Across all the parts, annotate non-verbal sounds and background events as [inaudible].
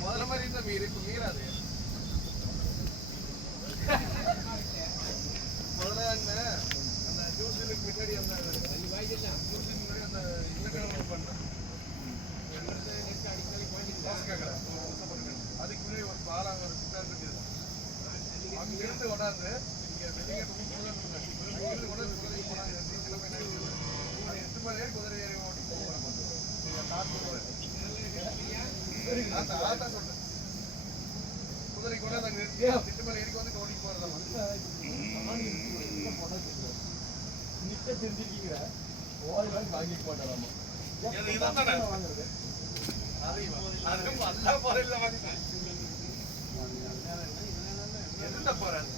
முதல்ல மாதிரி இருந்த மீர் மீறாது முதல்ல அந்த அந்த ஜூஸுக்கு பின்னாடி அந்த ஜூஸுக்கு முன்னாடி அந்த இல்லக்கிழமை பண்ணேன் அதுக்கு முன்னாடி ஒரு பாலம் ஒரு பின்னாடி இருக்குது அங்க இருந்து கொண்டாந்து இங்க வெளியே இருந்து கொண்டாந்து குதிரை போனாங்க கிலோமீட்டர் எட்டு மணி குதிரை ஏறி ஓட்டி போகிறோம் ஆத்தா ஆத்தா சொல்றேன் குதிரை கொண்டாந்து அங்க நிறுத்தி திட்டு போறாங்க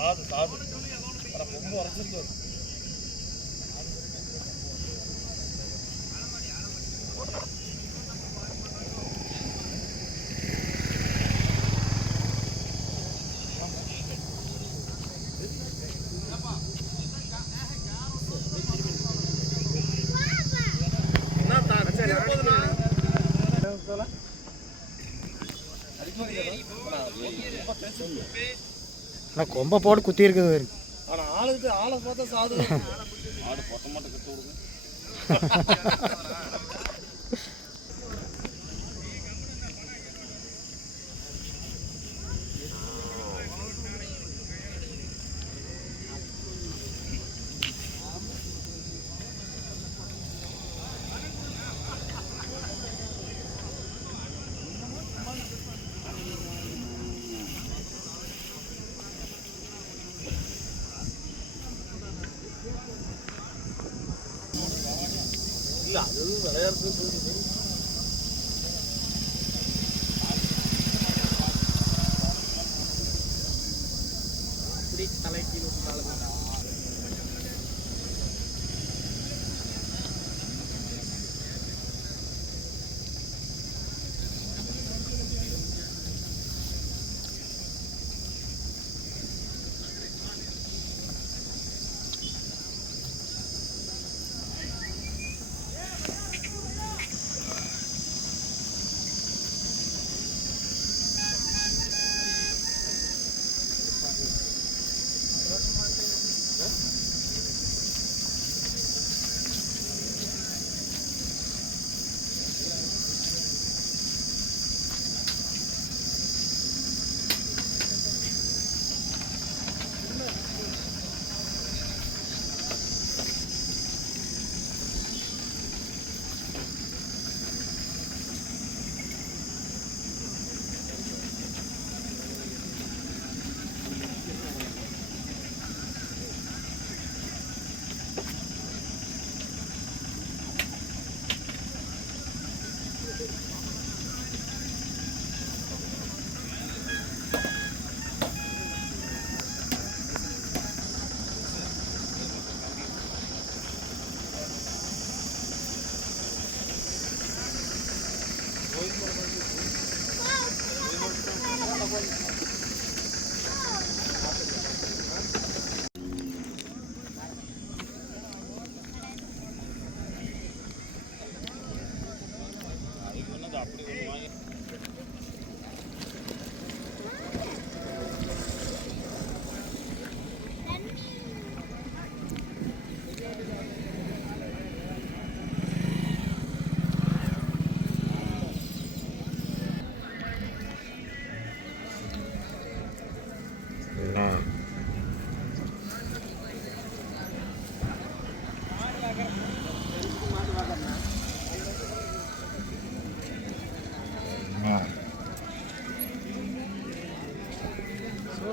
சாது சாது. ரொம்ப உரைச்சிருக்கு ஆனால் கொம்பை போட்டு குத்தி இருக்குது ஆனா ஆளுக்கு ஆளை பார்த்தா சாது ஆடு பொட்ட மட்டும் கட்டு விடுங்க. [laughs] இல்ல அது விளையாடுறது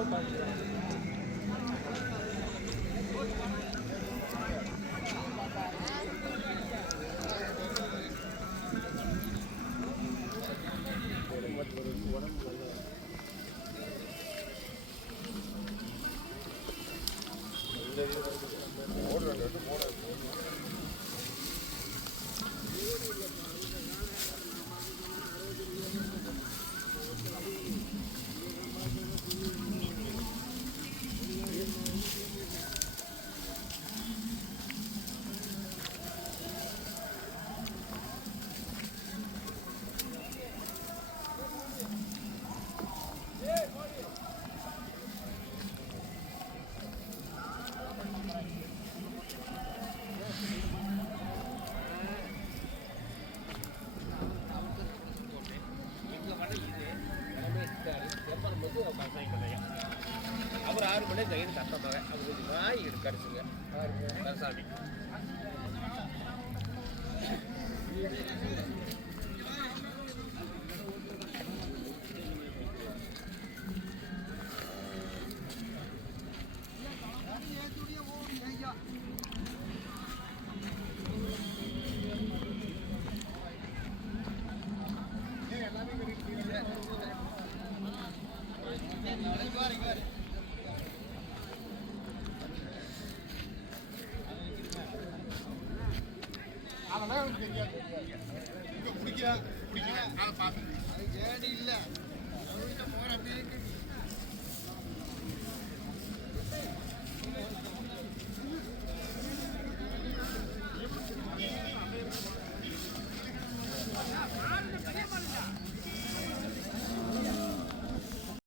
அவர் ஆறு மணி ஜெயின் கஷ்டமாக அவர் கிடச்சிங்க வாய் கடிச்சுங்க